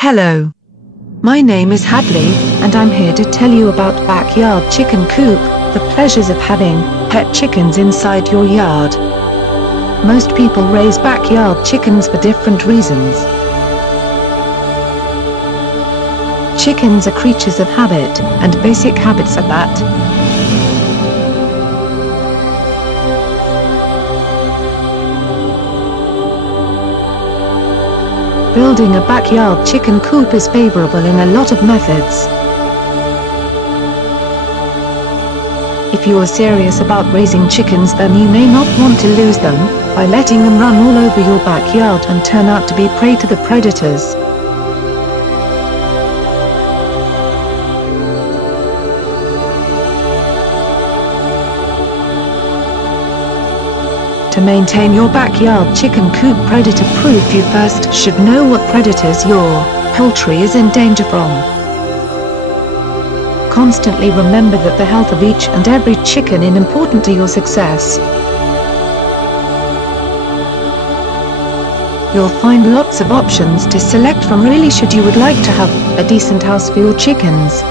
Hello. My name is Hadley, and I'm here to tell you about Backyard Chicken Coop, the pleasures of having pet chickens inside your yard. Most people raise backyard chickens for different reasons. Chickens are creatures of habit, and basic habits at that. Building a backyard chicken coop is favorable in a lot of methods. If you are serious about raising chickens, then you may not want to lose them by letting them run all over your backyard and turn out to be prey to the predators. To maintain your backyard chicken coop predator-proof, you first should know what predators your poultry is in danger from. Constantly remember that the health of each and every chicken is important to your success. You'll find lots of options to select from, really, should you would like to have a decent house for your chickens.